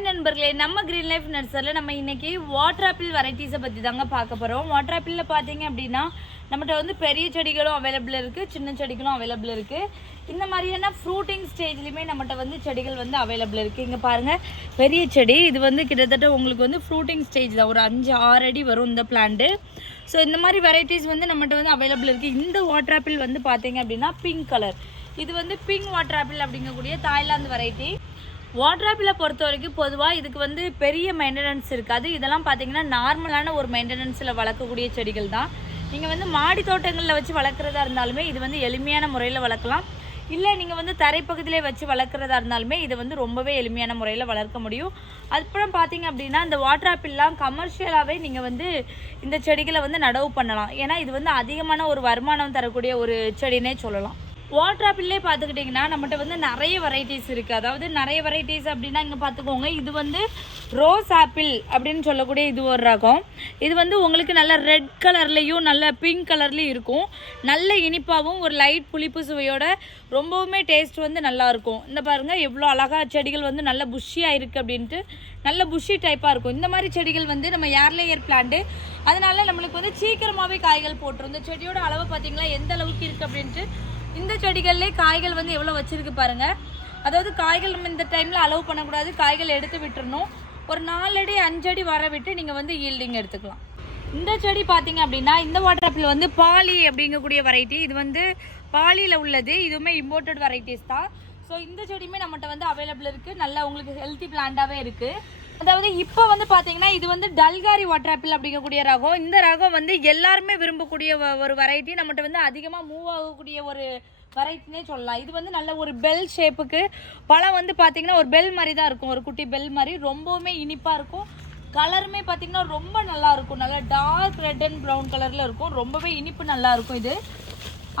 Hi நண்பர்களே, நம்ம green life நர்சரியில் நம்ம இன்றைக்கி வாட்டர் ஆப்பிள் வெரைட்டிஸை பற்றி தாங்க பார்க்க போகிறோம். வாட்டர் ஆப்பிளில் பார்த்தீங்க அப்படின்னா நம்மகிட்ட வந்து பெரிய செடிகளும் அவைலபிள் இருக்குது, சின்ன செடிகளும் அவைலபிள் இருக்குது. இந்த மாதிரியான ஃப்ரூட்டிங் ஸ்டேஜ்லேயுமே நம்மகிட்ட வந்து செடிகள் வந்து அவைலபிள் இருக்குது. இங்கே பாருங்கள், பெரிய செடி இது வந்து கிட்டத்தட்ட உங்களுக்கு வந்து ஃப்ரூட்டிங் ஸ்டேஜ் தான், ஒரு 5-6 அடி வரும் இந்த பிளான்ட்டு. ஸோ இந்த மாதிரி வெரைட்டிஸ் வந்து நம்மகிட்ட வந்து அவைலபிள் இருக்குது. இந்த வாட்டர் ஆப்பிள் வந்து பார்த்தீங்க அப்படின்னா பிங்க் கலர், இது வந்து பிங்க் வாட்டர் ஆப்பிள் அப்படிங்கக்கூடிய தாய்லாந்து வெரைட்டி. வாட்டர் ஆப்பிளை பொறுத்த வரைக்கும் பொதுவாக இதுக்கு வந்து பெரிய மெயின்டெனன்ஸ் இருக்காது. இதெல்லாம் பார்த்தீங்கன்னா நார்மலான ஒரு மெயின்டெனன்ஸில் வளர்க்கக்கூடிய செடிகள் தான். நீங்கள் வந்து மாடி தோட்டங்களில் வச்சு வளர்க்குறதா இருந்தாலுமே இது வந்து எளிமையான முறையில் வளர்க்கலாம். இல்லை நீங்கள் வந்து தரைப்பகுதியிலே வச்சு வளர்க்குறதா இருந்தாலுமே இதை வந்து ரொம்பவே எளிமையான முறையில் வளர்க்க முடியும். அதுக்கப்புறம் பார்த்தீங்க அப்படின்னா இந்த வாட்டர் ஆப்பிள்லாம் கமர்ஷியலாகவே நீங்கள் வந்து இந்த செடிகளை வந்து நடவு பண்ணலாம். ஏன்னா இது வந்து அதிகமான ஒரு வருமானம் தரக்கூடிய ஒரு செடினே சொல்லலாம். வாட்டர் ஆப்பிள்லே பார்த்துக்கிட்டிங்கன்னா நம்மகிட்ட வந்து நிறைய வெரைட்டிஸ் இருக்குது. அதாவது நிறைய வெரைட்டிஸ் அப்படின்னா இங்கே பார்த்துக்கோங்க, இது வந்து ரோஸ் ஆப்பிள் அப்படின்னு சொல்லக்கூடிய இது ஒரு ரகம். இது வந்து உங்களுக்கு நல்ல ரெட் கலர்லேயும் நல்ல பிங்க் கலர்லேயும் இருக்கும். நல்ல இனிப்பாகவும் ஒரு லைட் புளிப்பு சுவையோட ரொம்பவுமே டேஸ்ட் வந்து நல்லாயிருக்கும். இந்த பாருங்கள் எவ்வளோ அழகாக செடிகள் வந்து நல்ல புஷ்ஷியாக இருக்குது அப்படின்ட்டு, நல்ல புஷ்ஷி டைப்பாக இருக்கும். இந்த மாதிரி செடிகள் வந்து நம்ம ஏர்லேயர் பிளான்ட்டு, அதனால நம்மளுக்கு வந்து சீக்கிரமாகவே காய்கள் போட்டுரும். இந்த செடியோட அளவு பார்த்திங்களா எந்த அளவுக்கு இருக்குது அப்படின்ட்டு. இந்த செடிகள்லேயே காய்கள் வந்து எவ்வளோ வச்சுருக்கு பாருங்கள். அதாவது காய்கள் நம்ம இந்த டைமில் அலோவ் பண்ணக்கூடாது, காய்கள் எடுத்து விட்டுறணும். ஒரு 4 அடி 5 அடி வர விட்டு நீங்கள் வந்து ஈல்டிங் எடுத்துக்கலாம். இந்த செடி பார்த்தீங்க அப்படின்னா இந்த வாட்டர் ஆப்பிள் வந்து பாலி அப்படிங்கக்கூடிய வெரைட்டி. இது வந்து பாலியில் உள்ளது, இதுவுமே இம்போர்ட்டட் வெரைட்டிஸ் தான். ஸோ இந்த செடியுமே நம்மகிட்ட வந்து அவைலபிள் இருக்குது, நல்லா உங்களுக்கு ஹெல்த்தி பிளான்ட்டாகவே இருக்குது. அதாவது இப்போ வந்து பார்த்தீங்கன்னா இது வந்து டல்காரி வாட்டர் ஆப்பிள் அப்படிங்கக்கூடிய ரகம். இந்த ரகம் வந்து எல்லாருமே விரும்பக்கூடிய ஒரு வெரைட்டி, நம்மகிட்ட வந்து அதிகமாக மூவ் ஆகக்கூடிய ஒரு வெரைட்டினே சொல்லலாம். இது வந்து நல்ல ஒரு பெல் ஷேப்புக்கு, பழம் வந்து பார்த்தீங்கன்னா ஒரு பெல் மாதிரி தான் இருக்கும், ஒரு குட்டி பெல் மாதிரி. ரொம்பவுமே இனிப்பாக இருக்கும். கலருமே பார்த்தீங்கன்னா ரொம்ப நல்லா இருக்கும், நல்லா டார்க் ரெட் அண்ட் ப்ரௌன் கலரில் இருக்கும். ரொம்பவே இனிப்பு நல்லா இருக்கும் இது.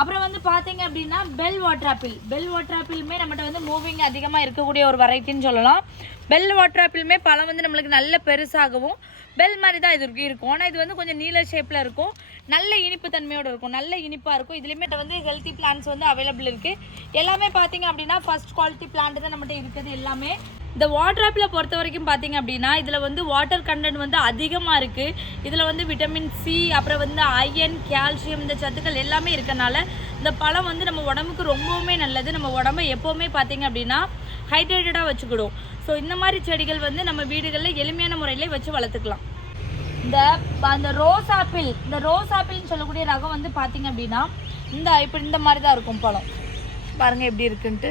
அப்புறம் வந்து பார்த்தீங்க அப்படின்னா bell water apple. Bell water ஆப்பிளுமே நம்மகிட்ட வந்து மூவிங் அதிகமாக இருக்கக்கூடிய ஒரு வெரைட்டின்னு சொல்லலாம். பெல் வாட்டர் ஆப்பிளுமே பழம் வந்து நம்மளுக்கு நல்ல பெருசாகவும் பெல் மாதிரி தான் இது இருக்கும். ஆனால் இது வந்து கொஞ்சம் நீல ஷேப்பில் இருக்கும், நல்ல இனிப்பு தன்மையோடு இருக்கும், நல்ல இனிப்பாக இருக்கும். இதுலேயுமே வந்து ஹெல்த்தி பிளான்ட்ஸ் வந்து அவைலபிள் இருக்குது. எல்லாமே பார்த்தீங்க அப்படின்னா ஃபஸ்ட் குவாலிட்டி பிளான்ட் தான் நம்மகிட்ட இருக்குது எல்லாமே. இந்த வாட்டர் ஆப்பிளை பொறுத்த வரைக்கும் பார்த்தீங்க அப்படின்னா இதில் வந்து வாட்டர் கண்டென்ட் வந்து அதிகமாக இருக்குது. இதில் வந்து விட்டமின் சி, அப்புறம் வந்து அயன், கால்சியம், இந்த சத்துக்கள் எல்லாமே இருக்கனால இந்த பழம் வந்து நம்ம உடம்புக்கு ரொம்பவுமே நல்லது. நம்ம உடம்பை எப்போவுமே பார்த்தீங்க அப்படின்னா ஹைட்ரேட்டடாக வச்சுக்கிடும். ஸோ இந்த மாதிரி செடிகள் வந்து நம்ம வீடுகளில் எளிமையான முறையிலே வச்சு வளர்த்துக்கலாம். அந்த ரோஸ் ஆப்பிள், இந்த ரோஸ் ஆப்பிள்னு சொல்லக்கூடிய ரகம் வந்து பார்த்தீங்க அப்படின்னா இப்படி இந்த மாதிரி தான் இருக்கும் பழம். பாருங்கள் எப்படி இருக்குன்ட்டு.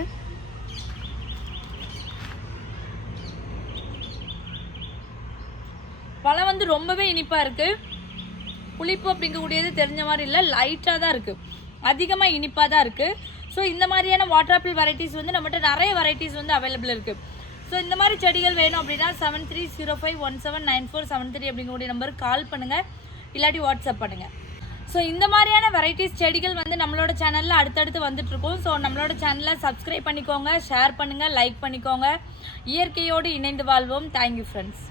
பழம் வந்து ரொம்பவே இனிப்பாக இருக்குது. புளிப்பு அப்படிங்கக்கூடியது தெரிஞ்ச மாதிரி இல்லை, லைட்டாக தான் இருக்குது, அதிகமாக இனிப்பாக தான் இருக்குது. ஸோ இந்த மாதிரியான வாட்டர் ஆப்பிள் வெரைட்டிஸ் வந்து நம்மகிட்ட நிறைய வெரைட்டிஸ் வந்து அவைலபிள் இருக்குது. ஸோ இந்த மாதிரி செடிகள் வேணும் அப்படின்னா 7305179473 அப்படிங்கக்கூடிய நம்பருக்கு கால் பண்ணுங்கள், இல்லாட்டி வாட்ஸ்அப் பண்ணுங்கள். ஸோ இந்த மாதிரியான வெரைட்டிஸ் செடிகள் வந்து நம்மளோட சேனலில் அடுத்தடுத்து வந்துட்டுருக்கோம். ஸோ நம்மளோட சேனலை சப்ஸ்கிரைப் பண்ணிக்கோங்க, ஷேர் பண்ணுங்கள், லைக் பண்ணிக்கோங்க. இயற்கையோடு இணைந்து வாழ்வோம். Thank you friends.